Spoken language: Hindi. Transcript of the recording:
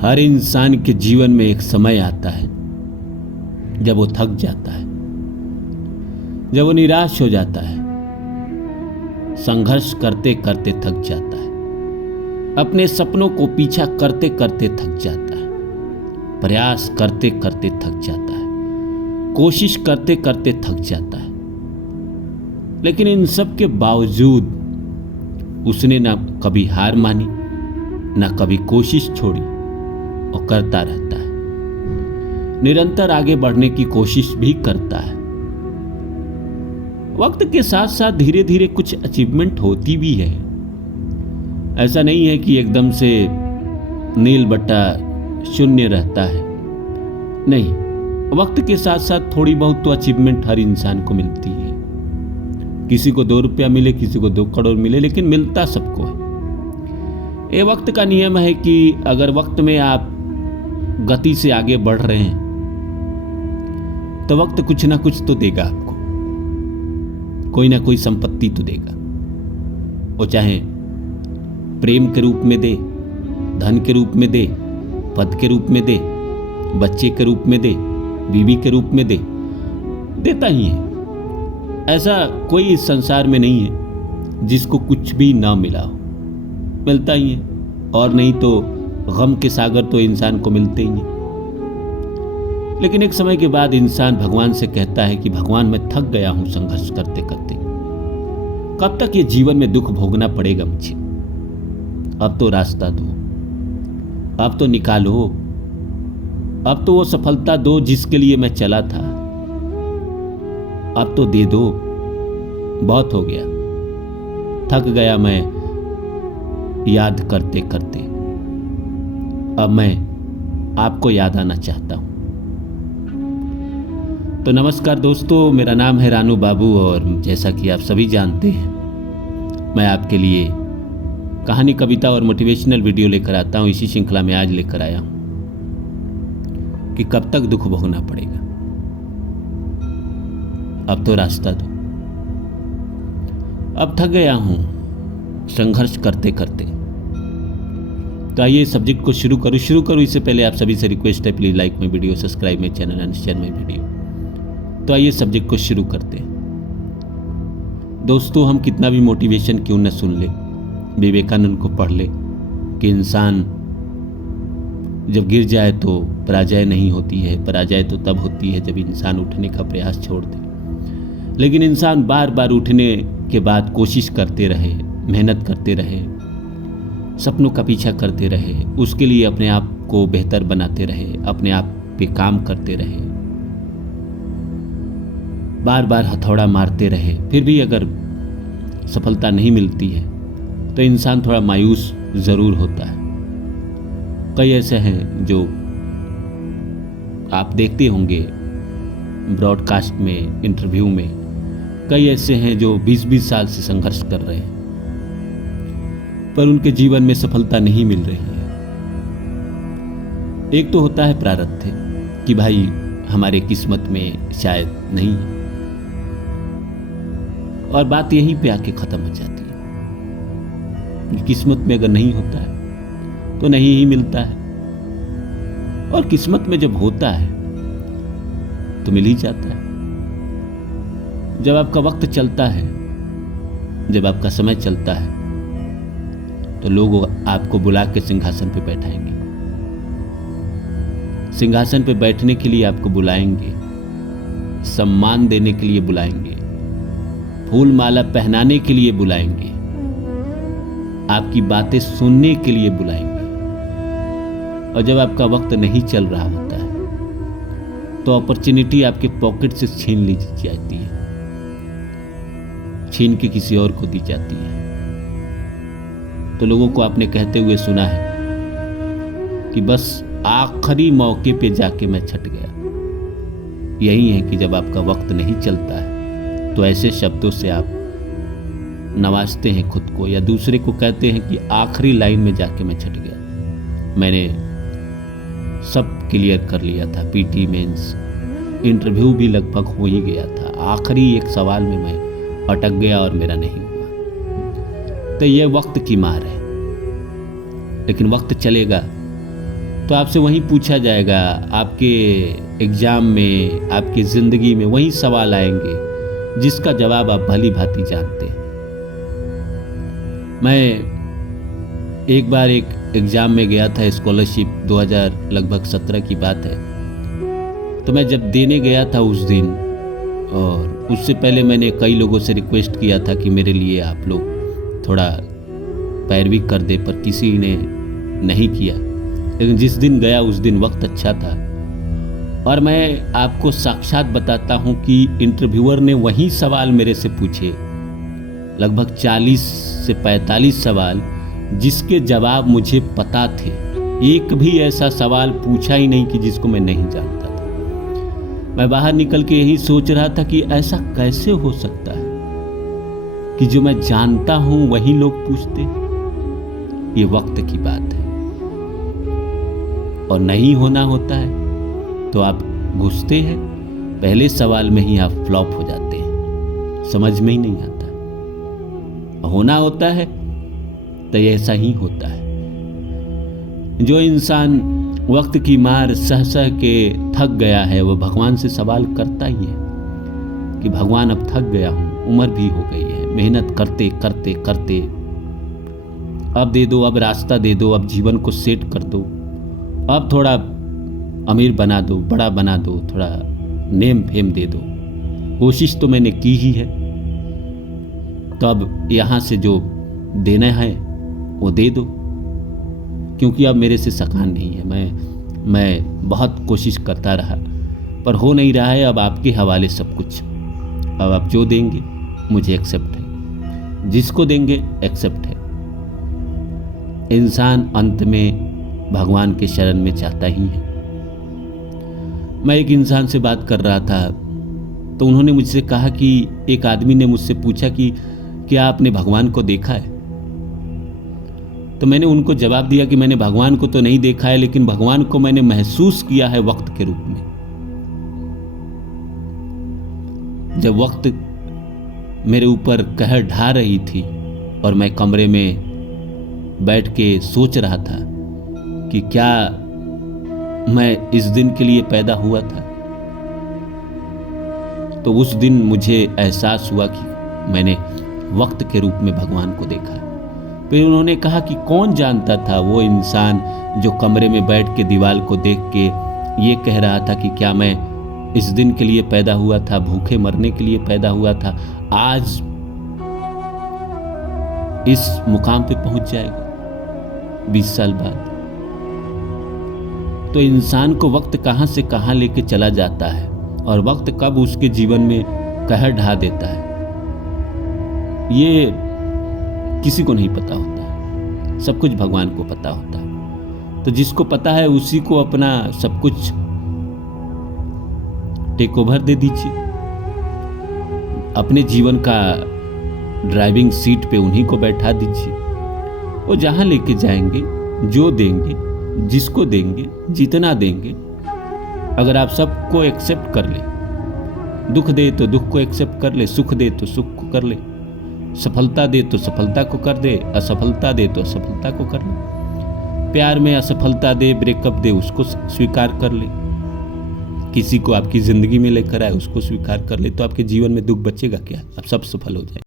हर इंसान के जीवन में एक समय आता है जब वो थक जाता है, जब वो निराश हो जाता है, संघर्ष करते करते थक जाता है, अपने सपनों को पीछा करते करते थक जाता है, प्रयास करते करते थक जाता है, कोशिश करते करते थक जाता है। लेकिन इन सब के बावजूद उसने ना कभी हार मानी, ना कभी कोशिश छोड़ी और करता रहता है, निरंतर आगे बढ़ने की कोशिश भी करता है। वक्त के साथ साथ धीरे धीरे कुछ अचीवमेंट होती भी है। ऐसा नहीं है कि एकदम से नील बट्टा शून्य रहता है, नहीं, वक्त के साथ साथ थोड़ी बहुत तो अचीवमेंट हर इंसान को मिलती है। किसी को 2 रुपया मिले, किसी को 2 करोड़ मिले, लेकिन मिलता सबको है। ये वक्त का नियम है कि अगर वक्त में आप गति से आगे बढ़ रहे हैं तो वक्त कुछ ना कुछ तो देगा आपको, कोई ना कोई संपत्ति तो देगा। वो चाहे प्रेम के रूप में दे, धन के रूप में दे, पद के रूप में दे, बच्चे के रूप में दे, बीवी के रूप में दे, देता ही है। ऐसा कोई इस संसार में नहीं है जिसको कुछ भी ना मिला हो, मिलता ही है। और नहीं तो गम के सागर तो इंसान को मिलते ही हैं। लेकिन एक समय के बाद इंसान भगवान से कहता है कि भगवान, मैं थक गया हूं संघर्ष करते करते, कब तक ये जीवन में दुख भोगना पड़ेगा मुझे? अब तो रास्ता दो, अब तो निकालो, अब तो वो सफलता दो जिसके लिए मैं चला था, अब तो दे दो। बहुत हो गया, थक गया मैं याद करते करते, अब मैं आपको याद आना चाहता हूं। तो नमस्कार दोस्तों, मेरा नाम है रानू बाबू और जैसा कि आप सभी जानते हैं, मैं आपके लिए कहानी, कविता और मोटिवेशनल वीडियो लेकर आता हूं। इसी श्रृंखला में आज लेकर आया हूं कि कब तक दुख भोगना पड़ेगा, अब तो रास्ता दो। अब थक गया हूं संघर्ष करते करते। तो आइए सब्जेक्ट को शुरू करूं। इससे पहले आप सभी से रिक्वेस्ट है, please like my video, subscribe my channel and share my video. तो आइए सब्जेक्ट को शुरू करते हैं। दोस्तों, हम कितना भी मोटिवेशन क्यों न सुन ले, विवेकानंद को पढ़ ले कि इंसान जब गिर जाए तो पराजय नहीं होती है, पराजय तो तब होती है जब इंसान उठने का प्रयास छोड़ दे। लेकिन इंसान बार बार उठने के बाद कोशिश करते रहे, मेहनत करते रहे, सपनों का पीछा करते रहे, उसके लिए अपने आप को बेहतर बनाते रहे, अपने आप पे काम करते रहे, बार बार हथौड़ा मारते रहे, फिर भी अगर सफलता नहीं मिलती है तो इंसान थोड़ा मायूस जरूर होता है। कई ऐसे हैं जो आप देखते होंगे ब्रॉडकास्ट में, इंटरव्यू में, कई ऐसे हैं जो 20-20 साल से संघर्ष कर रहे हैं पर उनके जीवन में सफलता नहीं मिल रही है। एक तो होता है प्रारब्ध कि भाई हमारे किस्मत में शायद नहीं, और बात यहीं पे आके खत्म हो जाती है। किस्मत में अगर नहीं होता है तो नहीं ही मिलता है, और किस्मत में जब होता है तो मिल ही जाता है। जब आपका वक्त चलता है, जब आपका समय चलता है, तो लोग आपको बुला के सिंहासन पे बैठाएंगे, सिंहासन पे बैठने के लिए आपको बुलाएंगे, सम्मान देने के लिए बुलाएंगे, फूल माला पहनाने के लिए बुलाएंगे, आपकी बातें सुनने के लिए बुलाएंगे। और जब आपका वक्त नहीं चल रहा होता है तो अपॉर्चुनिटी आपके पॉकेट से छीन ली जाती है, छीन के किसी और को दी जाती है। तो लोगों को आपने कहते हुए सुना है कि बस आखिरी मौके पे जाके मैं छट गया। यही है कि जब आपका वक्त नहीं चलता है तो ऐसे शब्दों से आप नवाजते हैं खुद को, या दूसरे को कहते हैं कि आखिरी लाइन में जाके मैं छट गया, मैंने सब क्लियर कर लिया था, पीटी मेंस, इंटरव्यू भी लगभग हो ही गया था, आखिरी एक सवाल में मैं अटक गया और मेरा नहीं हुआ। तो ये वक्त की मार है। लेकिन वक्त चलेगा तो आपसे वहीं पूछा जाएगा, आपके एग्ज़ाम में, आपकी ज़िंदगी में वही सवाल आएंगे जिसका जवाब आप भली भांति जानते हैं। मैं एक बार एक एग्ज़ाम में गया था, स्कॉलरशिप 2017 की बात है। तो मैं जब देने गया था उस दिन, और उससे पहले मैंने कई लोगों से रिक्वेस्ट किया था कि मेरे लिए आप लोग थोड़ा पैरवी कर दे, पर किसी ने नहीं किया। लेकिन जिस दिन गया उस दिन वक्त अच्छा था। और मैं आपको साक्षात बताता हूं कि इंटरव्यूअर ने वही सवाल मेरे से पूछे, लगभग 40 से 45 सवाल, जिसके जवाब मुझे पता थे। एक भी ऐसा सवाल पूछा ही नहीं कि जिसको मैं नहीं जानता था। मैं बाहर निकल के यही सोच रहा था कि ऐसा कैसे हो सकता है कि जो मैं जानता हूं वही लोग पूछते। ये वक्त की बात है, और नहीं होना होता है तो आप घुसते हैं, पहले सवाल में ही आप फ्लॉप हो जाते हैं, समझ में ही नहीं आता। होना होता है तो ऐसा ही होता है। जो इंसान वक्त की मार सह सह के थक गया है, वो भगवान से सवाल करता ही है कि भगवान अब थक गया हूं, उम्र भी हो गई है, मेहनत करते करते करते अब दे दो, अब रास्ता दे दो, अब जीवन को सेट कर दो, अब थोड़ा अमीर बना दो, बड़ा बना दो, थोड़ा नेम फेम दे दो। कोशिश तो मैंने की ही है, तो अब यहाँ से जो देना है वो दे दो, क्योंकि अब मेरे से सकान नहीं है। मैं बहुत कोशिश करता रहा, पर हो नहीं रहा है। अब आपके हवाले सब कुछ। अब आप जो देंगे मुझे एक्सेप्ट है, जिसको देंगे एक्सेप्ट है। इंसान अंत में भगवान के शरण में चाहता ही है। मैं एक इंसान से बात कर रहा था, तो उन्होंने मुझसे कहा कि एक आदमी ने मुझसे पूछा कि क्या आपने भगवान को देखा है? तो मैंने उनको जवाब दिया कि मैंने भगवान को तो नहीं देखा है, लेकिन भगवान को मैंने महसूस किया है वक्त के रूप में। जब वक्त मेरे ऊपर कहर ढा रही थी और मैं कमरे में बैठ के सोच रहा था कि क्या मैं इस दिन के लिए पैदा हुआ था, तो उस दिन मुझे एहसास हुआ कि मैंने वक्त के रूप में भगवान को देखा। फिर उन्होंने कहा कि कौन जानता था वो इंसान जो कमरे में बैठ के दीवार को देख के ये कह रहा था कि क्या मैं इस दिन के लिए पैदा हुआ था, भूखे मरने के लिए पैदा हुआ था, आज इस मुकाम पे पहुंच जाएगा 20 साल बाद। तो इंसान को वक्त कहां से कहां लेके चला जाता है, और वक्त कब उसके जीवन में कहर ढा देता है, ये किसी को नहीं पता होता है। सब कुछ भगवान को पता होता है। तो जिसको पता है उसी को अपना सब कुछ टेक ओवर दे दीजिए। अपने जीवन का ड्राइविंग सीट पे उन्हीं को बैठा दीजिए। वो जहां लेके जाएंगे, जो देंगे, जिसको देंगे, जितना देंगे, अगर आप सबको एक्सेप्ट कर ले, दुख दे तो दुख को एक्सेप्ट कर ले, सुख दे तो सुख को कर ले, सफलता दे तो सफलता को कर दे, असफलता दे तो असफलता को कर ले, प्यार में असफलता दे, ब्रेकअप दे, उसको स्वीकार कर ले, किसी को आपकी जिंदगी में लेकर आए उसको स्वीकार कर ले, तो आपके जीवन में दुख बचेगा क्या? आप सब सफल हो जाए।